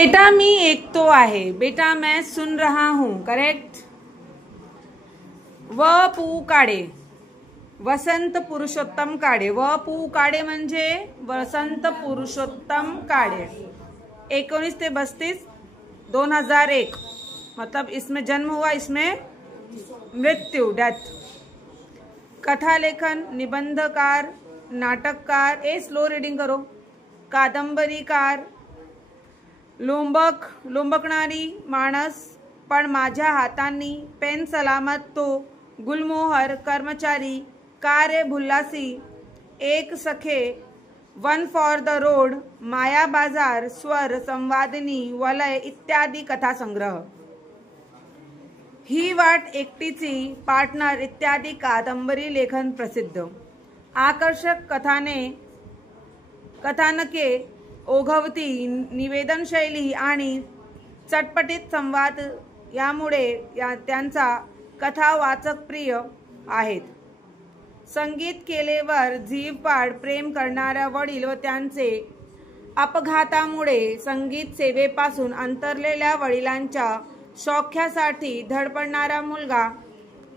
बेटा मी एक तो आहे, बेटा मैं सुन रहा हूं, करेक्ट। व पु काळे, वसंत पुरुषोत्तम काळे। व पु काळे म्हणजे वसंत पुरुषोत्तम काळे। 19 से 32 2001, मतलब इसमें जन्म हुआ, इसमें मृत्यु, डेथ। कथा लेखन, निबंधकार, नाटककार, स्लो रीडिंग करो, कादंबरीकार, लोंबकणारी माणस, पण माझ्या हातांनी, पेन सलामत तो, गुलमोहर, कर्मचारी, कार्य भुल्लासी, एक सखे, वन फॉर द रोड, माया बाजार, स्वर, संवादिनी, वलय इत्यादी कथासंग्रह। ही वाट एकटीची, पार्टनर इत्यादी कादंबरी लेखन प्रसिद्ध। आकर्षक कथानके, ओघवती निवेदन शैली आणि चटपटीत संवाद यामुळे त्यांचा कथा वाचक प्रिय आहेत। संगीत केलेवर जीवपाड प्रेम करणाऱ्या वडील व त्यांचे अपघातामुळे संगीत सेवेपासून अंतरलेल्या वडिलांच्या सौख्यासाठी धडपडणारा मुलगा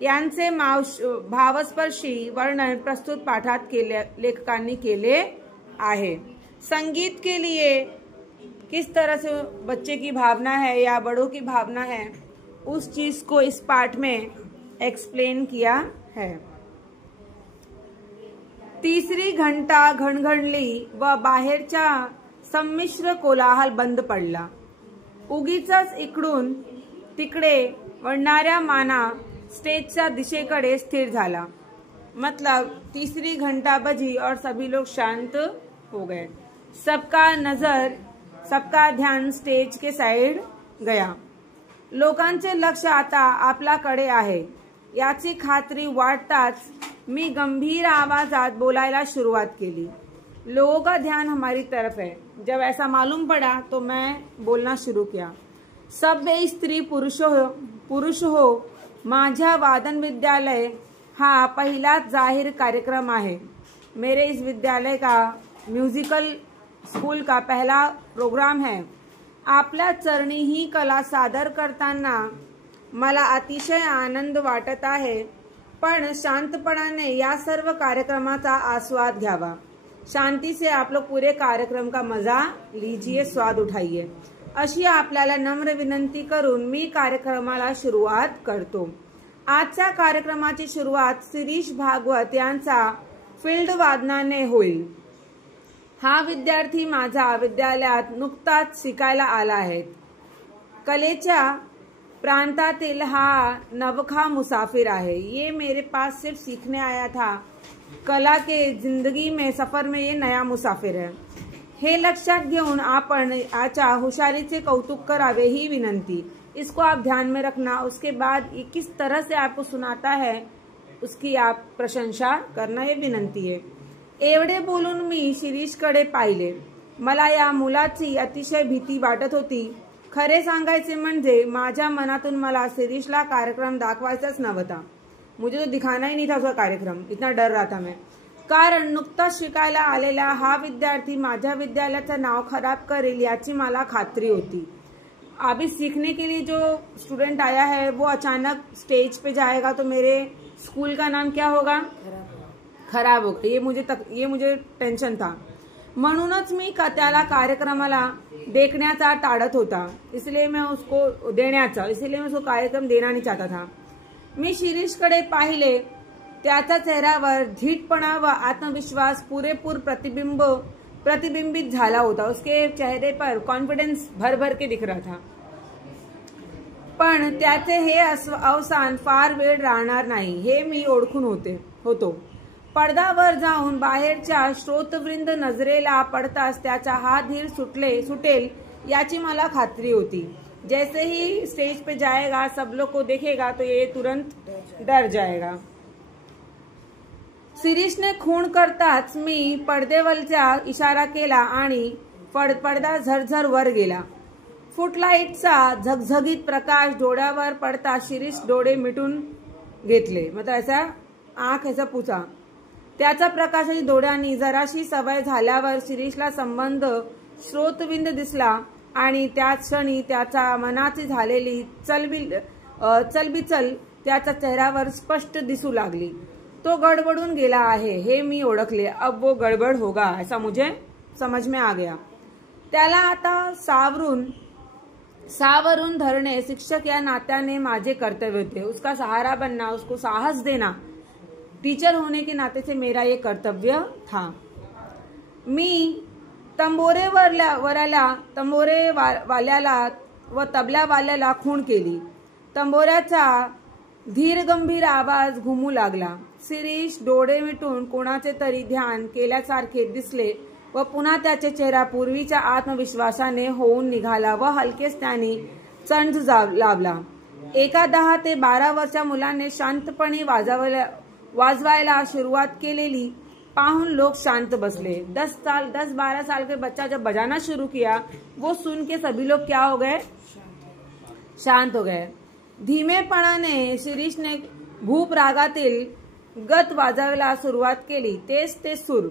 यांचे भावस्पर्शी वर्णन प्रस्तुत पाठात लेखकांनी केले आहे। संगीत के लिए किस तरह से बच्चे की भावना है या बड़ों की भावना है, उस चीज को इस पाठ में एक्सप्लेन किया है। तिसरी घंटा घणघणली व बाहेरचा संमिश्र कोलाहल बंद पडला। उगीचच इकडून तिकडे वळणाऱ्या माना स्टेजच्या दिशेकडे स्थिर झाला। मतलब तीसरी घंटा बजी और सभी लोग शांत हो गए। सबका ध्यान स्टेज के साइड गया। लोकांचे लक्ष आता आपल्याकडे आहे याची खात्री वाटताच मी गंभीर आवाजात बोलायला शुरुआत केली। लोगों का ध्यान हमारी तरफ है। जब ऐसा मालूम पड़ा तो मैं बोलना शुरू किया। सब स्त्री पुरुष हो, माझ्या वादन विद्यालय हा पहिला जाहीर कार्यक्रम आहे। मेरे इस विद्यालय का म्यूजिकल स्कूल का पहला प्रोग्राम है। आपल्या चरणी ही कला सादर करताना मला अतिशय आनंद वाटत आहे, पण शांतपणाने या सर्व कार्यक्रमाचा आस्वाद घ्यावा। शांति से आप लोग पूरे कार्यक्रम का मजा लीजिए, स्वाद उठाइए, अशी आपल्याला नम्र विनंती करून मी कार्यक्रमाला सुरुवात करतो। आजच्या कार्यक्रमाची सुरुवात शिरीष भागवत यांचा फील्ड वादनाने होईल। हा विद्यार्थी माझ्या विद्यालयात नुकताच शिकायला आला आहे। कलेच्या प्रांतातील हा नवखा मुसाफिर आहे। ये मेरे पास सिर्फ सीखने आया था। कला के जिंदगी में सफर में ये नया मुसाफिर है। हे लक्षात घेऊन आपण याच्या हुशारीचे कौतुक करावे ही विनंती। इसको आप ध्यान में रखना। उसके बाद ये किस तरह से आपको सुनाता है उसकी आप प्रशंसा करना, ये विनंती है। एवढे बोलून मी शिरीषकडे पाहिले। मला या मुलाची अतिशय भीती वाटत होती। खरे सांगायचे म्हणजे माझ्या मनातून मला शिरीषला कार्यक्रम दाखवायचाच नव्हता। मुझे तो दिखाना ही नहीं था उसका कार्यक्रम, इतना डर रहा था मैं। कारण नुकताच शिकायला आलेला हा विद्यार्थी माझ्या विद्यालयाचं नाव खराब करेल याची मला खात्री होती। अभी सीखने के लिए जो स्टूडेंट आया है वो अचानक स्टेज पे जाएगा तो मेरे स्कूल का नाम क्या होगा, खराब होगा। ये मुझे टेंशन था। म्हणूनच मी त्याला कार्यक्रमाला देखण्याचा टाळत होता। इसलिए मैं उसको कार्यक्रम देना नहीं चाहता था। मी शिरीषकडे पाहिले। त्याच्या चेहऱ्यावर धीटपणा व आत्मविश्वास पुरेपूर प्रतिबिंबित झाला होता। उसके चेहरे पर कॉन्फिडेंस भर भर के दिख रहा था। पण त्याचे हे अवसान फार वेळ राहणार नाही हे मी ओळखून होतो। पडद्यावर जाऊन बाहेरच्या श्रोतवृंद नजरेला पडताच त्याचा हा धीर सुटेल याची मला खात्री होती। जैसे ही स्टेज पे जाएगा, सब लोग को देखेगा तो ये तुरंत डर जाएगा। शिरीषने खूण करताच मी पडदेवलचा इशारा केला आणि पडदा झरझर वर गेला। फुटलाईटचा झगझगीत प्रकाश डोळ्यावर पडता शिरीष डोळे मिटून घेतले। मतलब ऐसा आंख ऐसा पुसा। त्याचा प्रकाशाची डोळ्यांनी जराशी सवय झाल्यावर शिरीषला संबंध श्रोतविंद दिसला आणि त्याच क्षणी त्याच्या मनाची झालेली चलबिचल त्याच्या चेहऱ्यावर स्पष्ट दिसू लागली। तो गडबडून गेला आहे हे मी ओळखले। अब वो गडबड होगा ऐसा मुझे समझ में आ गया। त्याला आता सावरून धरणे शिक्षक या नात्याने माझे कर्तव्य होते। उसका सहारा बनना, उसको साहस देना टीचर होने के नाते से मेरा ये कर्तव्य था। मी तंबोरेवाल्याला व तबल्यावाल्याला खूण केली। तंबोऱ्याचा धीर गंभीर आवाज घुमू लागला। शिरीष डोळे मिटून कोणाचे तरी ध्यान केल्यासारखे दिसले व पुन्हा त्याचे चेहरा पूर्वीच्या आत्मविश्वासाने होऊन निघाला व हलकेच त्याने चंड लावला। एका 10 ते 12 वर्षा मुलाने शांतपणे वाजवायला सुरुवात केलेली पाहुन लोग शांत बसले। 10-12 साल के बच्चा जब बजाना शुरू किया वो सुन के सभी लोग क्या हो गए, शांत हो गए। धीमेपणाने शिरीषने भूप रागातील गत वाजवायला सुरुवात केली। तेच ते सूर,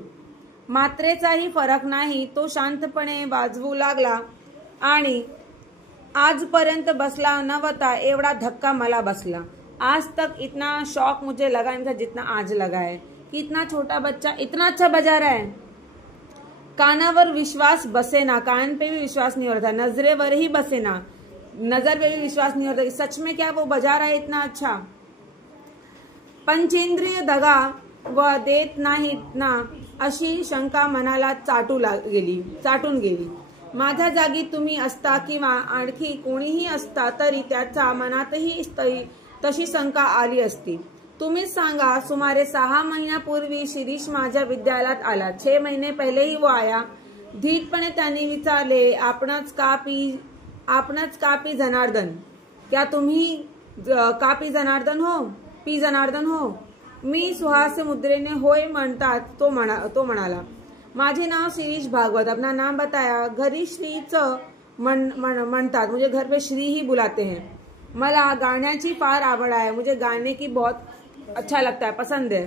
मात्रेचाही फरक नाही। तो शांतपणे वाजवू लागला आणि आजपर्यंत बसला नव्हता एवढा धक्का मला बसला। आज तक इतना शौक मुझे लगा नहीं था जितना आज लगा है कि इतना छोटा बच्चा इतना अच्छा बजा रहा है। कानावर विश्वास बसेना, कान पे भी विश्वास नहीं हो रहा था, नजरेवर ही बसेना, नजर पे भी विश्वास नहीं हो रहा था। सच में क्या वो बजा रहा है इतना अच्छा। पंचेंद्रिय दगा व देत नाहीत ना अशी शंका मनाला चाटून गेली। माझ्या जागी तुम्ही असता किंवा आणखी कोणीही असता तरी त्याच्या मनातही तशी शंका आली असती। तुम्हीच सांगा, सुमारे 6 महिन्यापूर्वी शिरीष माझ्या विद्यालयात आला। 6 महीने पहले ही वो आया। धीटपणे त्यांनी विचारले, आपणच का पी जनार्दन? क्या तुम्ही कापी जनार्दन हो, पी जनार्दन हो? मी सुहास्य मुद्रेने होय म्हणतात तो म्हणाला। माझे नाव शिरीष भागवत, अपना नाम बताया। घरी श्रीच म्हणतात, मुझे घर पे श्री ही बुलाते हैं। मला गाण्याची फार आवड आहे, मुझे गाने की बहुत अच्छा लगता है, पसंद है।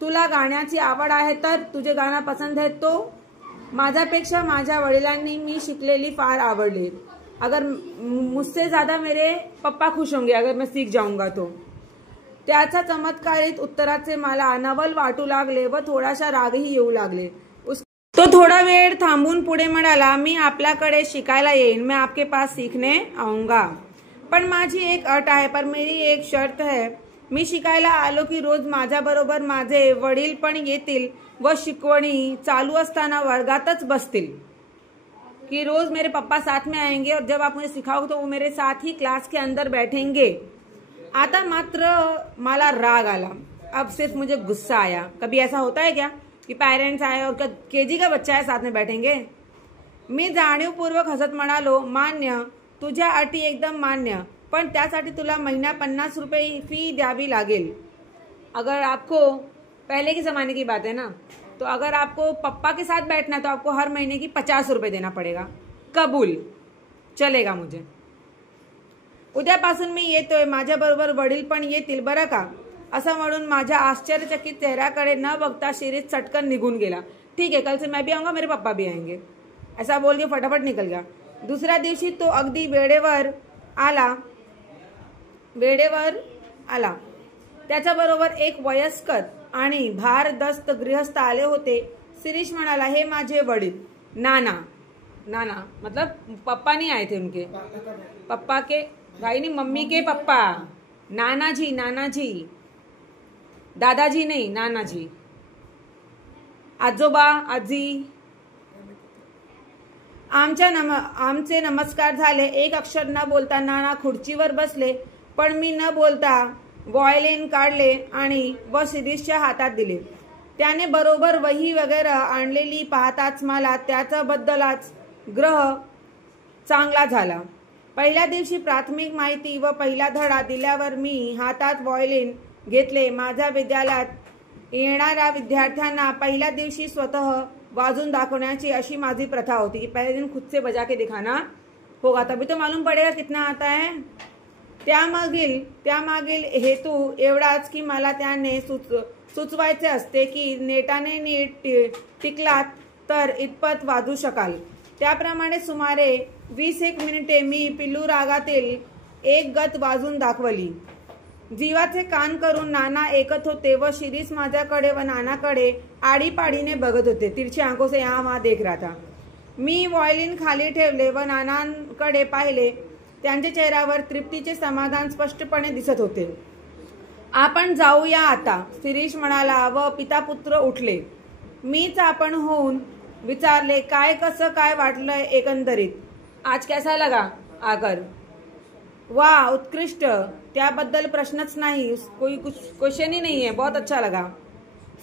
तुला गाण्याची आवड आहे तर तुझे गाना पसंद है तो? माझ्यापेक्षा माझ्या वडिलांनी मी शिकलेली फार आवडली। अगर मुझसे ज्यादा मेरे पप्पा खुश होंगे अगर मैं सीख जाऊंगा तो। त्याच्या चमत्कारित उत्तराचे मला नवल वाटू लागले व थोडासा रागही येऊ लागले। तो थोडा वेळ थांबून पुढे म्हणाला, मी आपल्याकडे शिकायला येईन, मैं आपके पास सीखने आऊंगा। पण माझी एक अट आहे, पर मेरी एक शर्त है। मी शिकायला आलो की रोज माझ्याबरोबर माझे वडील पण येतील व शिकवणी चालू असताना वर्गातच बसतील। कि रोज मेरे पापा साथ में आएंगे और जब आप मुझे सिखाओगे तो वो मेरे साथ ही क्लास के अंदर बैठेंगे। आता मात्र मला राग आला। अब सिर्फ मुझे गुस्सा आया। कभी ऐसा होता है क्या कि पेरेंट्स आए और केजी का बच्चा है साथ में बैठेंगे? मी जाणीवपूर्वक हसत म्हणालो, मान्य, तुझ्या अटी एकदम मान्य, पण त्यासाठी तुला महिना 50 रुपये फी द्यावी लागेल। अगर आपको पहले के ज़माने की बात है ना, तो अगर आपको पप्पा के साथ बैठना तो आपको हर महीने की 50 रुपये देना पड़ेगा। कबूल, चलेगा मुझे। उद्यापासून मी येतोय, माझ्याबरोबर वडील पण येतील बरं का? असं म्हणून माझ्या आश्चर्यचकित चेहऱ्याकडे न बघता शिरीष चटकन निघून गेला। ठीक है, कल से मैं भी आऊंगा, मेरे पापा भी आएंगे, ऐसा बोल के फटाफट निकल गया। दुसऱ्या दिवशी तो अगदी वेळेवर आला। त्याच्याबरोबर एक वयस्कर आणि भारदस्त गृहस्थ आले होते। शिरीष म्हणाला, हे माझे वडील नाना मतलब पप्पा नहीं आए थे उनके, पप्पा के भाई नहीं, मम्मी के पप्पा, नाना जी, दादाजी नहीं, नाना जी। आजोबा, आजी। आमचे नमस्कार झाले। एक अक्षर न बोलता नाना खुर्चीवर बसले, पण मी न बोलता व्हायोलिन काढले आणि व शिरीषच्या हातात दिले। त्याने बरोबर वही वगैरे आणलेली पाहताच मला त्याच्याबद्दलच ग्रह चांगला झाला। पहिल्या दिवशी प्राथमिक माहिती व पहिला धडा दिल्यावर मी हातात व्हायोलिन घेतले। माझ्या विद्यालयात येणाऱ्या विद्यार्थ्यांना पहिल्या दिवशी स्वतः वाजून दाखवण्याची अशी माझी प्रथा होती कि पहले दिन खुद से बजा के दिखाना होगा, तभी तो मालूम पड़ेगा कितना आता है। त्यामागील हेतू एवढाच की मला त्याने सुचवायचे असते की नेटाने नीट टिकलात तर इतपत वाजू शकाल। त्याप्रमाणे सुमारे 20 मिनिटे मी पिल्लू रागातील एक गत वाजून दाखवली. जीवाचे कान करून नाना ऐकत होते व शिरीष माझ्याकडे व नानाकडे आडीपाडीने बघत होते. तिरछी आंखों से यहाँ वहाँ देख रहा था. मी व्हायोलिन खाली ठेवले व नानांकडे पाहिले. त्यांच्या चेहऱ्यावर तृप्तीचे समाधान स्पष्टपणे दिसत होते. आपण जाऊया आता, शिरीष म्हणाला व पिता पुत्र उठले. मीच आपण होऊन विचारले, काय कसं काय वाटलं एकंदरीत? आज कैसा लगा आकर? वाह, उत्कृष्ट, त्याबद्दल प्रश्नच नाही, कोई कुछ क्वेश्चन ही नहीं है, बहुत अच्छा लगा.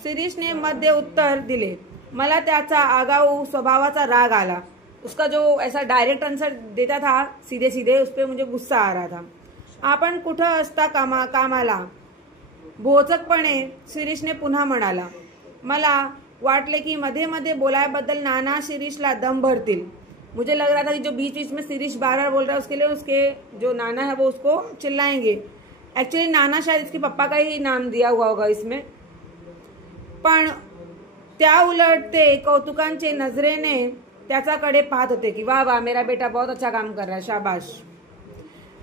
शिरीषने मध्ये उत्तर दिले. मला त्याचा आगाऊ स्वभावाचा राग आला. उसका जो ऐसा डायरेक्ट आंसर देता था सीधे सीधे, उस पर मुझे गुस्सा आ रहा था. आपण कुठं असता कामाला? भोचकपणे शिरीषने पुन्हा म्हणाला. मला वाटले की मध्ये मध्ये बोलायबद्दल नाना शिरीषला दम भरतील. मुझे लग रहा था कि जो बीच बीच में शिरीष बार बोल रहा है उसके लिए उसके जो नाना है वो उसको चिल्लाएंगे. एक्चुअली नाना शायद इसके पप्पा का ही नाम दिया हुआ होगा इसमें. पण त्या उलट ते कौतुकांचे नजरेने त्याच्याकडे पाहत होते की वाह वाह, मेरा बेटा बहुत अच्छा काम कर रहा है, शाबाश.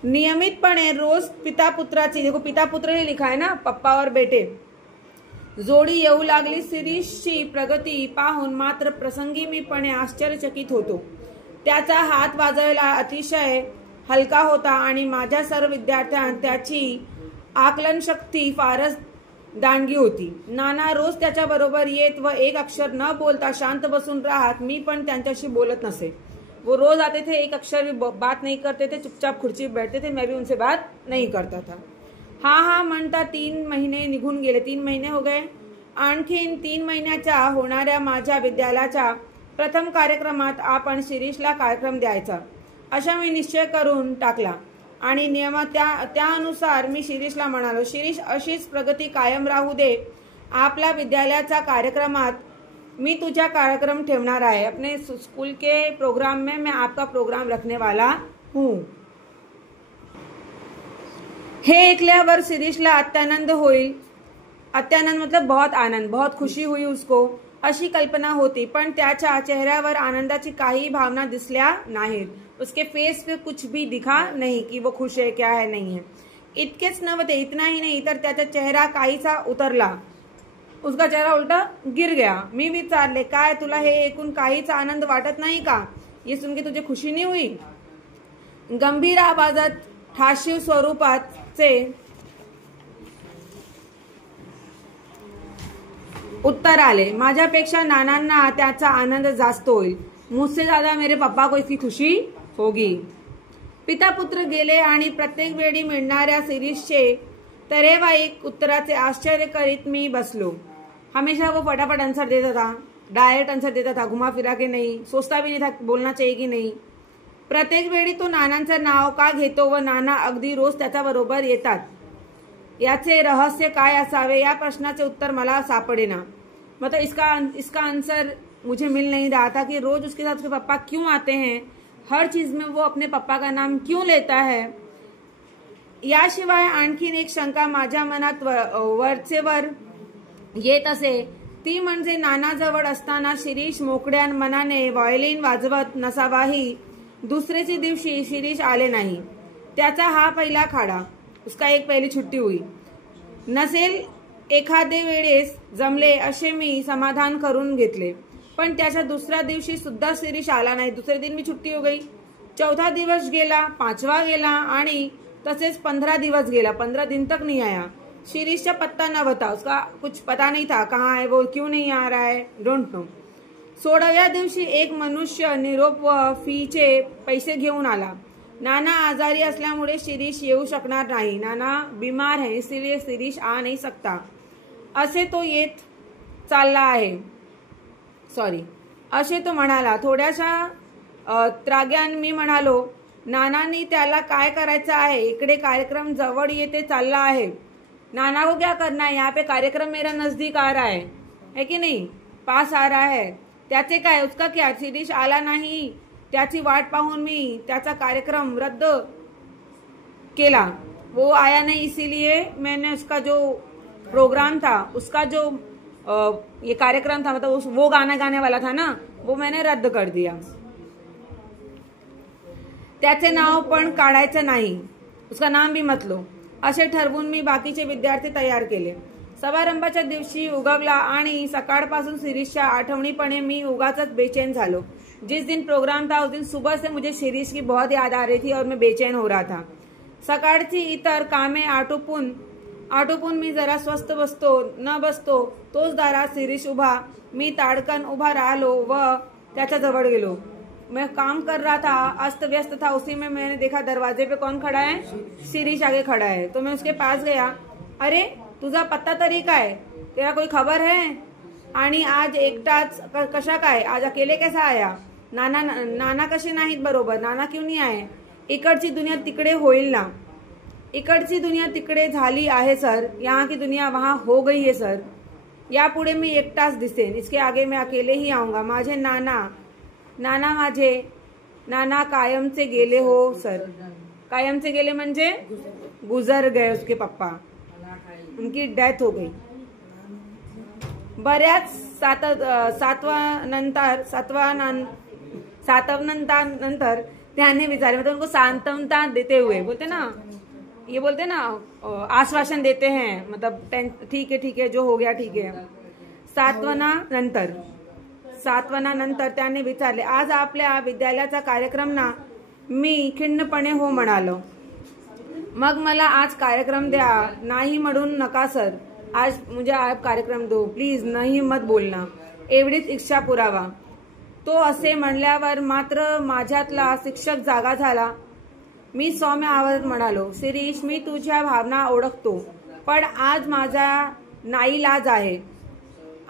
नियमितपणे रोज पिता पुत्राची, देखो पिता पुत्र ही लिखा है ना, पप्पा और बेटे, जोडी येऊ लागली. शिरीषची प्रगती पाहून मात्र प्रसंगी मीपणे आश्चर्यचकित होतो. त्याचा हात वाजवायला अतिशय हलका होता आणि माझ्या सर्व विद्यार्थ्यांना त्याची आकलनशक्ती फारच दांडगी होती. नाना रोज त्याच्याबरोबर येत व एक अक्षर न बोलता शांत बसून राहत. मी पण त्यांच्याशी बोलत नसे. वो रोज आते थे, एक अक्षर भी बात नहीं करते थे, चुपचाप खुर्ची पर बैठते थे. मैं भी उनसे बात नहीं करता था. हा म्हणता 3 महिने निघून गेले. 3 महिने हो गए. आणखीन 3 महिन्याच्या होणाऱ्या माझ्या विद्यालयाच्या प्रथम कार्यक्रमात आपण शिरीषला कार्यक्रम द्यायचा अशा मी निश्चय करून टाकला आणि त्यानुसार मी शिरीषला म्हणालो, शिरीष अशीच प्रगती कायम राहू दे. आपल्या विद्यालयाच्या कार्यक्रमात मी तुझा कार्यक्रम ठेवणार आहे. अपने स्कूल के प्रोग्राम में मैं आपका प्रोग्राम रखने वाला हूँ. हे ऐकल्यावर शिरीषला अत्यानंद होईल. अत्यानंद मतलब बहुत आनंद, बहुत खुशी हुई उसको, अशी कल्पना होती. पण त्याच्या चेहऱ्यावर आनंदाची काही भावना दिसल्या नाहीत. उसके फेस पे कुछ भी दिखा नहीं कि वो खुश है, क्या है, नहीं है. इतकेच नव्हते, इतना ही नहीं तर त्याचा चेहरा काहीसा उतरला. उसका चेहरा उलटा गिर गया. मी विचारले, काय तुला हे ऐकून काहीच आनंद वाटत नाही का? ये सुन के तुझे खुशी नहीं हुई? गंभीर आवाजात ठाशीव स्वरूपाचे उत्तर आले. माझ्यापेक्षा नानांना त्याचा आनंद जास्त होईल. मुझसे ज्यादा मेरे पापा को इसकी खुशी होगी. पिता पुत्र गेले आणि प्रत्येक वेळी मिळणाऱ्या शिरीषचे तरेवाईक उत्तराचे आश्चर्य करीत मी बसलो. हमेशा वो फटाफट आंसर देता था, डायरेक्ट आंसर देता था, घुमा फिरा के नहीं, सोचता भी नहीं था बोलना चाहिए की नाही. प्रत्येक वेळी तो नानांचं नाव का घेतो व नाना अगदी रोज त्याच्याबरोबर येतात, याचे रहस्य काय असावे या प्रश्नाचे उत्तर मला सापडेना. मतलब इसका आंसर मुझे मिल नहीं रहा था कि रोज उसके साथ उसके पापा क्यों आते हैं, हर चीज में वो अपने पापा का नाम क्यों लेता है. याशिवाय आणखीन एक शंका माझ्या मनात वरचेवर येत असे. ती म्हणजे नानाजवळ असताना शिरीष मोकळ्या मनाने व्हायोलिन वाजवत नसावाही. दुसऱ्याची दिवशी शिरीष आले नाही. त्याचा हा पहिला खाडा, उसका एक पहिली छुट्टी हुई. नसेल एखादे वेळेस जमले असे मी समाधान करून घेतले. पण त्याच्या दुसऱ्या दिवशी सुद्धा शिरीष आला नाही. दुसरे दिन मी छुट्टी हो गई. चौथा दिवस गेला, 5वां गेला आणि तसेच 15 दिवस गेला. 15 दिन तक नहीं आया. शिरीष का पत्ता न बता, उसका कुछ पता नहीं था कहाँ है वो, क्यों नहीं आ रहा है, डोंट नो. 16व्या दिवशी एक मनुष्य निरोप व फीचे पैसे घेऊन आला. नाना आजारी असल्यामुळे शिरीष येऊ शकणार नाही. नाना बीमार है इसलिए शिरीष आ नहीं सकता असे तो येत चालला आहे, सॉरी असे तो म्हणाला. थोड्याशा त्राग्यान मी म्हणालो, नानांनी त्याला काय करायचं आहे, इकडे कार्यक्रम जवळ येते चालला आहे. नाना को क्या करना है, यहाँ पे कार्यक्रम मेरा नजदीक आ रहा है कि नहीं, पास आ रहा है. त्याचे काय, उसका क्या, शिरीष आला नाही त्याची वाट पाहून मी त्याचा कार्यक्रम रद्द केला. वो आया नहीं इसीलिए मैंने उसका जो प्रोग्राम था, उसका जो ये कार्यक्रम था, मतलब वो गाना गाने वाला था ना, वो मैंने रद्द कर दिया. त्याचे नाव पण काढायचं नाही, उसका नाम भी मत लो, असे ठरवून मी बाकीचे विद्यार्थी तयार केले. समारंभाच्या दिवशी उगवला आणि सकाळपासून शिरीषच्या आठवणीपणे मी उगाचच बेचैन झालो. जिस दिन प्रोग्राम था उस दिन सुबह से मुझे शिरीष की बहुत याद आ रही थी और मैं बेचैन हो रहा था. सकाळची इतर कामे आटोपून मी जरा स्वस्थ बसतो तोच दारात शिरीष उभा. मी ताडकन उभा राहिलो व त्याच्या जवळ गेलो. मैं काम कर रहा था, अस्त व्यस्त था. उसी में मैंने देखा दरवाजे पे कौन खड़ा है, शिरीष आगे खड़ा है. तो मैं उसके पास गया. अरे तुझा पत्ता तरी काय, तेरा कोई खबर है, आणि आज एकटाच कशा काय, आज अकेले कैसा आया. नाना कसे नाहीत बरोबर, नाना क्यों नहीं आए. इकडची दुनिया तिकडे होईल ना. इकडची दुनिया तिकडे झाली आहे सर, यहाँ की दुनिया वहाँ हो गई है सर. यापुढे मी एकटाच दिसेन, इसके आगे मैं अकेले ही आऊंगा. माझे नाना कायमचे गेले हो सर. कायमचे गेले म्हणजे गुजर गए, उसके पप्पा, उनकी डेथ हो गई. बऱ्याच सातवनंतर त्याने विचारे, मतलब उनको सांत्वना देते हुए, बोलते ना आश्वासन देते हैं, मतलब ठीक है जो हो गया ठीक है. सातवनानंतर त्याने विचारले, आज आपल्या विद्यालयाचा कार्यक्रम ना. मी खिन्नपणे हो म्हणालो. मग मला आज कार्यक्रम द्या. नाही म्हणून नका सर, आज मुझे आप कार्यक्रम दो प्लीज, नाही मत बोलना, एवढीच इच्छा पुरावा. तो असे म्हणल्यावर मात्र माझ्यातला शिक्षक जागा झाला. मी सौम्य आवाजात म्हणालो, शिरीष, मी तुझ्या भावना ओळखतो, पण आज माझा नाईलाज आहे.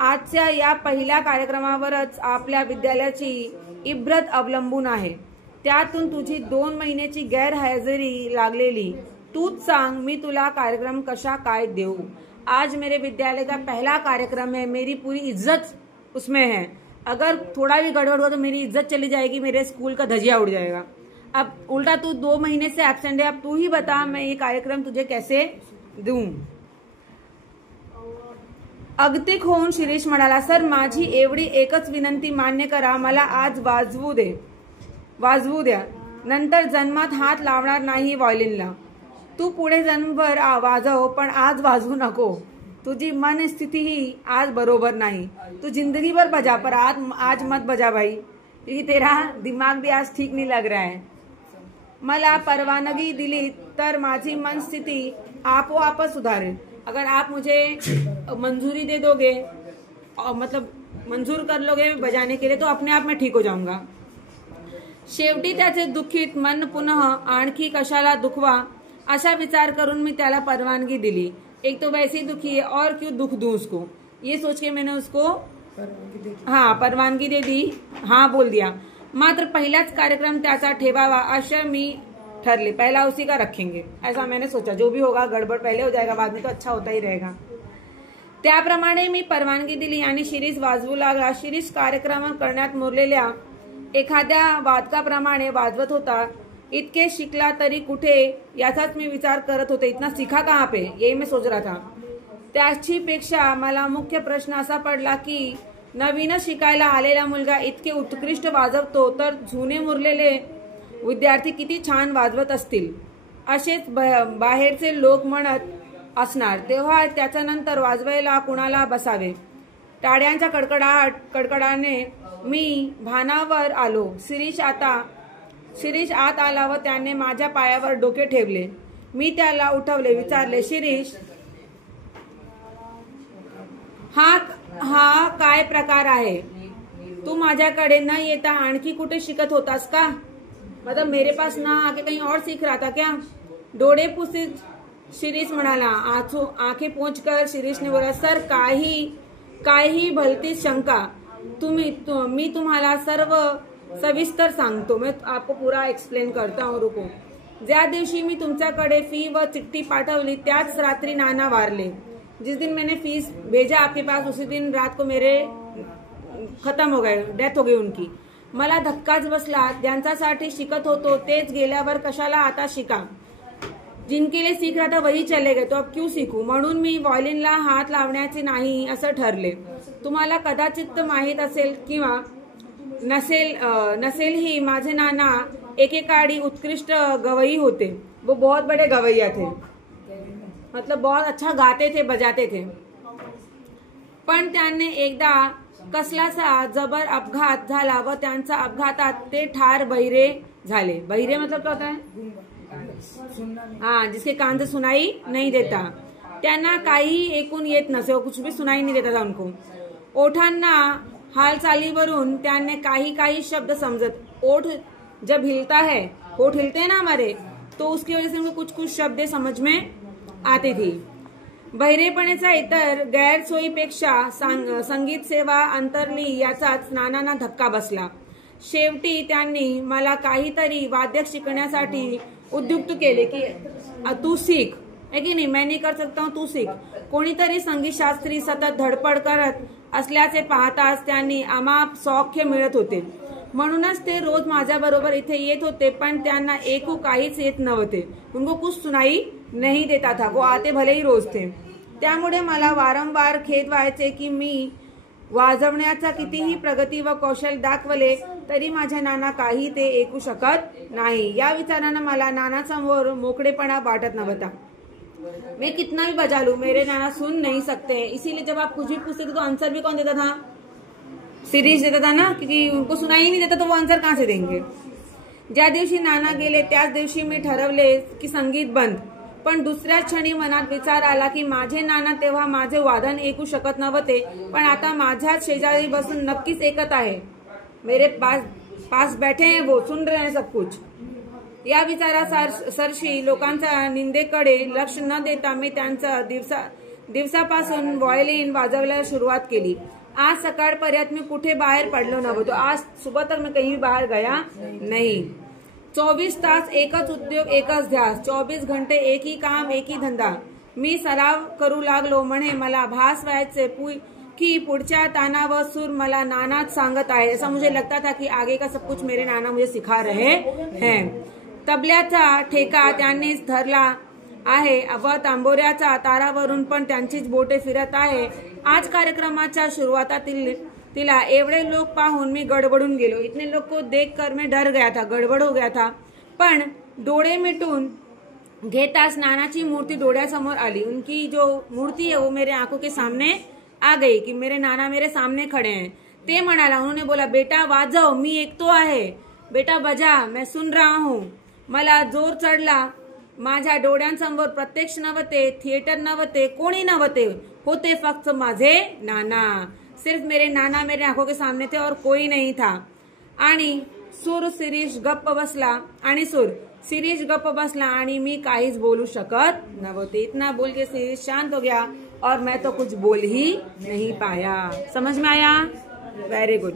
आजच्या या पहिल्या कार्यक्रमावरच आपल्या विद्यालयाची इब्रत अवलंबून आहे. त्यातून तुझी 2 महिन्याची गैरहजेरी लागलेली. तूच सांग, मी तुला कार्यक्रम कशा काय देऊ. आज मेरे विद्यालय का पहला कार्यक्रम है, मेरी पूरी इज्जत उसमें है. अगर थोड़ा भी गड़बड़ हुआ तो मेरी इज्जत चली जाएगी, मेरे स्कूल का धजिया उड़ जाएगा. अब उल्टा तू 2 महीने से एब्सेंट है, अब तू ही बता मैं ये कार्यक्रम तुझे कैसे दूं. अगतिक होऊन शिरीष म्हणाला, सर माझी एवढी एकच विनंती मान्य करा, मला आज वाजवू द्या. नंतर जन्मात हात लावणार नाही व्हायोलिनला. तू पुढे जन्मभर वाजव, पण आज वाजवू नको. तुझी मनस्थिती ही आज बरोबर नाही. तू जिंदगी भर बजा, पर आज मत बजा भाई, क्योंकि तेरा दिमाग भी आज ठीक नहीं लग रहा है. मला परवानगी दिली तर माझी मनस्थिती आपोआपच सुधारेल. अगर आप मुझे मंजूरी दे दोगे, मतलब मंजूर कर लोगे बजाने के लिए, तो अपने आप में ठीक हो जाऊंगा. शेवटी त्याचे दुःखित मन पुनः आणखी कशाला दुखवा अशा विचार करून मी त्याला परवानगी दिली. एक तो वैसे ही दुखी है और क्यों दुख दूं उसको, ये सोच के मैंने उसको परवानगी दे दी, हाँ बोल दिया. मात्र पहिलाच कार्यक्रम त्याचा ठेवावा अशा मी ठरले. पहला उसी का रखेंगे, ऐसा मैंने सोचा. जो भी होगा गड़बड़ पहले हो जाएगा, बाद में तो अच्छा होता ही रहेगा. त्याप्रमाणे मी परवानगी दिली आणि शिरीष वाजवू लागला. शिरीष कार्यक्रम करण्यात मुरलेल्या एखाद्या वादकाप्रमाणे वाजवत होता. इतके शिकला तरी कुठे याचाच मी विचार करत होते. इतना सीखा कहाँ पे, यही मैं सोच रहा था. त्याची पेक्षा मला मुख्य प्रश्न असा पडला की नवीन शिकायला आलेला मुलगा इतके उत्कृष्ट वाजवतो, तर जुने मुरलेले विद्यार्थी किती छान वाजवत असतील असेच बाहेरचे लोक म्हणत असणार. तेव्हा त्याच्यानंतर वाजवायला कुणाला बसावे. टाळ्यांच्या कडकडाने मी भानावर आलो. शिरीष आत आला व त्याने माझ्या पायावर डोके ठेवले. मी त्याला उठवले. विचारले, शिरीष, हा काय प्रकार आहे. तू माझ्याकडे न येता आणखी कुठे शिकत होतास का. मतलब मेरे पास ना आके कहीं और सीख रहा था क्या. डोळे पुसीत शिरीष म्हणाला. आंखें पोंछकर शिरीष ने बोला, सर काही भलतीच शंका. मी तुम्हाला सर्व सविस्तर सांगतो. मैं आपको पूरा एक्सप्लेन करता हूँ, रुको. ज्या दिवशी मी तुमच्याकडे फी व चिठ्ठी पाठवली त्याच रात्री नाना वारले. जिस दिन मैंने फीस भेजा आपके पास उसी दिन रात को मेरे खत्म हो गए, डेथ हो गई उनकी. मला धक्काच बसला. ज्यांच्यासाठी शिकत होतो तेच गेल्यावर कशाला आता शिका. जिनके लिए सीख रहा था वही चले गए, तो अब क्यों सीखू. म्हणून मी व्हायोलिनला हात लावण्याचे नाही असं ठरले. तुम्हाला कदाचित माहीत असेल किंवा नसेल ही, माझे नाना एकेकाळी उत्कृष्ट गवई होते, वो बहुत बड़े गवैया थे, मतलब बहुत अच्छा गाते थे, बजाते थे. पण त्यांनी एकदा कसलासा जबर अपघात झाला व त्यांचा अपघातात ते ठार बहिरे झाले. बहिरे मतलब क्या होता है? हाँ, जिसके कान से सुनाई नहीं देता. त्यांना काही ऐकून येत नसे, कुछ भी सुनाई नहीं देता था उनको. ओठांना हालचालीवरून त्यांने काही काही शब्द समजत. ओठ जब हिलता है, होठ हिलते हैं ना हमारे, तो उसकी वजह से उनको कुछ कुछ शब्द समझ में आती थी. बहिरेपणेचा इतर गैरसोयीपेक्षा संगीत सेवा अंतरली याचाच नानांना धक्का बसला. शेवटी त्यांनी मला काहीतरी वाद्य शिकण्यासाठी उद्युक्त केले की तू सीख, है की नाही, मैं नहीं कर सकता हूं, तू सीख. कोणीतरी संगीतशास्त्री सतत धडपड करत असल्याचे पाहताच त्यांनी अमाप सौख्य मिळत होते. म्हणूनच ते रोज माझ्याबरोबर इथे येत होते, पण त्यांना एकू काहीच येत नव्हते. उनको कुछ सुनाई नहीं देता था, वो आते भले ही रोज थे. त्यामुळे मला वारंवार खेद व्हायचे की मी वाजवण्याचा कितीही प्रगती व कौशल दाखवले तरी माझ्या नाना काही ते ऐकू शकत नाही. या विचारानं मला नानासमोर मोकळेपणा वाटत नव्हता. मैं कितना भी बजा लूं, मेरे नाना सुन नहीं सकते हैं. इसीलिए जब आप कुछ भी पूछते थे तो आंसर भी कौन देता था? सिरीज देता था ना, क्योंकि उनको सुनाई नहीं देता तो वो आंसर कहां से देंगे. ज्या दिवशी नाना गेले त्याच दिवशी मी ठरवले की संगीत बंद. पण दुसऱ्या क्षणी मनात विचार आला की माझे नाना तेव्हा माझे वादन ऐकू शकत नव्हते, पण आता माझ्याच शेजारी बसून नक्कीच ऐकत आहे. मेरे पास बैठे हैं, वो सुन रहे हैं सब कुछ. या विचारासरशी लोकांच्या निंदेकडे लक्ष न देता मी त्यांचा दिवसापासून व्हायोलिन वाजवायला सुरुवात केली. आज सकाळपर्यंत मी कुठे बाहेर पडलो नव्हतो. आज सुबह तक मैं कहीं बाहर गया नहीं. 24 तास एकच उद्योग, एकच ध्यास. 24 घंटे एक ही काम, एक ही धंदा. मी सराव करू लागलो. म्हणे मला भास व्हायचे की पुढच्या ताना व सूर मला नानाच सांगत आहे. ऐसा मुझे लगता था कि आगे का सब कुछ मेरे नाना मुझे सिखा रहे हैं. तबल्याचा ठेका त्यांनीच धरला आहे व तांबोऱ्याच्या तारावरून पण त्यांचीच बोटे फिरत आहे. आज कार्यक्रमाच्या सुरुवातीला तिला एवढे लोक पाहून मी गडबडून गेलो. इतने लोग को देखकर मैं डर गया था, गडबड हो गया था. पण डोळे मिटून घेताच नानाची मूर्ती डोळ्यासमोर आली. उनकी जो मूर्ति है वो मेरे आंखों के सामने आ गई कि मेरे नाना मेरे सामने खड़े हैं. ते म्हणाला, उन्होंने बोला, बेटा वाजव, मी ऐकतो आहे. बेटा बजा, मैं सुन रहा हूं. मला जोर चढला. माझ्या डोळ्यांसमोर प्रत्यक्ष नव्हते, थिएटर नव्हते, कोणी नव्हते, होते फक्त माझे नाना. सिर्फ मेरे नाना मेरे आंखों के सामने थे और कोई नहीं था. आणि शिरीष गप्प बसला आणि मी काहीच बोलू शकत नव्हते. इतना बोल के शिरीष शांत हो गया और मैं तो कुछ बोल ही नहीं पाया. समझ में आया? Very good.